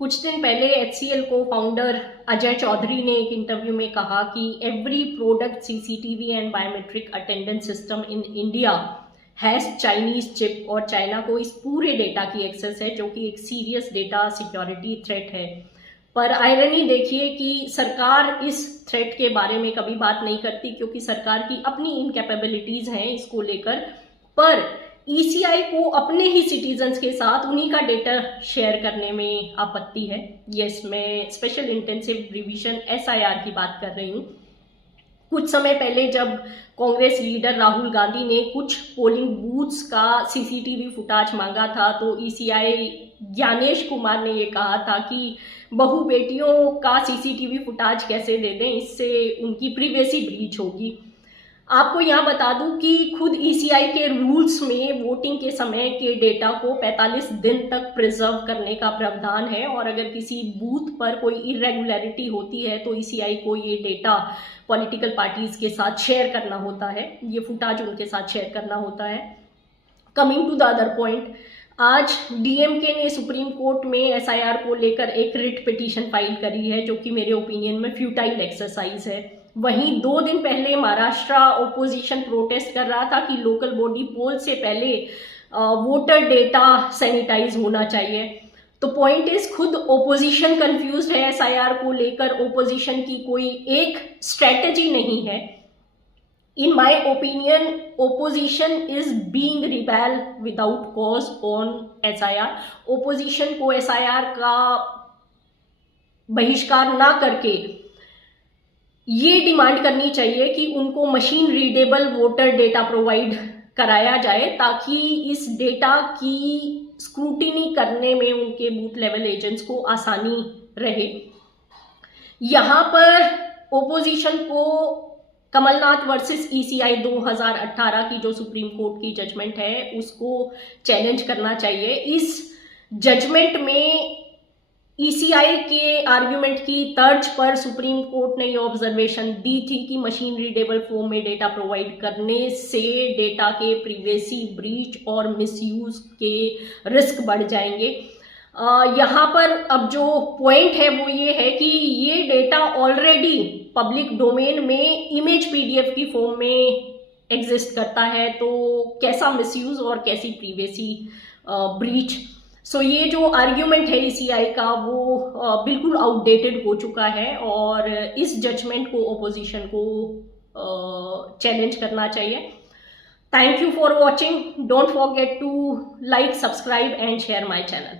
कुछ दिन पहले HCL को फाउंडर अजय चौधरी ने एक इंटरव्यू में कहा कि every product CCTV and biometric attendance system in India has Chinese chip और चाइना को इस पूरे डेटा की एक्सेस है, जो कि एक सीरियस डेटा सिक्योरिटी थ्रेट है। पर आयरनी देखिए कि सरकार इस थ्रेट के बारे में कभी बात नहीं करती, क्योंकि सरकार की अपनी इनकैपेबिलिटीज हैं इसको लेकर। पर ECI को अपने ही सिटीजन्स के साथ उन्हीं का डेटा शेयर करने में आपत्ति है। यस, मैं स्पेशल इंटेंसिव रिवीजन SIR की बात कर रही हूँ। कुछ समय पहले जब कांग्रेस लीडर राहुल गांधी ने कुछ पोलिंग बूथ्स का CCTV फुटेज मांगा था, तो ECI ज्ञानेश कुमार ने ये कहा था कि बहू बेटियों का CCTV फुटेज कैसे दे दें, इससे उनकी प्रिवेसी ब्रीच होगी। आपको यहाँ बता दूं कि खुद ECI के रूल्स में वोटिंग के समय के डेटा को 45 दिन तक प्रिजर्व करने का प्रावधान है, और अगर किसी बूथ पर कोई इरेगुलरिटी होती है तो ECI को ये डेटा पॉलिटिकल पार्टीज के साथ शेयर करना होता है, ये फुटेज उनके साथ शेयर करना होता है। Coming to the other point, आज DMK ने सुप्रीम कोर्ट में SIR को लेकर एक रिट पिटीशन फाइल करी है, जो कि मेरे ओपिनियन में फ्यूटाइल एक्सरसाइज है। वहीं 2 दिन पहले महाराष्ट्र ओपोजिशन प्रोटेस्ट कर रहा था कि लोकल बॉडी पोल से पहले वोटर डेटा सैनिटाइज होना चाहिए। तो पॉइंट इज, खुद ओपोजिशन कंफ्यूज्ड है SIR को लेकर। ओपोजिशन की कोई एक स्ट्रेटेजी नहीं है। In my opinion opposition is being rebel without cause on SIR। Opposition को SIR का बहिष्कार ना करके ये डिमांड करनी चाहिए कि उनको machine readable voter data provide कराया जाए, ताकि इस डेटा की स्क्रूटिनी करने में उनके बूथ लेवल एजेंट्स को आसानी रहे। यहाँ पर ओपोजिशन को कमलनाथ वर्सेस ECI 2018 की जो सुप्रीम कोर्ट की जजमेंट है उसको चैलेंज करना चाहिए। इस जजमेंट में ECI के आर्ग्यूमेंट की तर्ज पर सुप्रीम कोर्ट ने ये ऑब्जर्वेशन दी थी कि मशीन रीडेबल फॉर्म में डेटा प्रोवाइड करने से डेटा के प्रिवेसी ब्रीच और मिसयूज के रिस्क बढ़ जाएंगे। यहाँ पर अब जो पॉइंट है वो ये है कि ये डेटा ऑलरेडी पब्लिक डोमेन में इमेज PDF की फॉर्म में एग्जिस्ट करता है, तो कैसा मिसयूज और कैसी प्रिवेसी ब्रीच। सो ये जो आर्ग्यूमेंट है ECI का वो बिल्कुल आउटडेटेड हो चुका है, और इस जजमेंट को ओपोजिशन को चैलेंज करना चाहिए। Thank you for watching. Don't forget to like, subscribe and share my channel.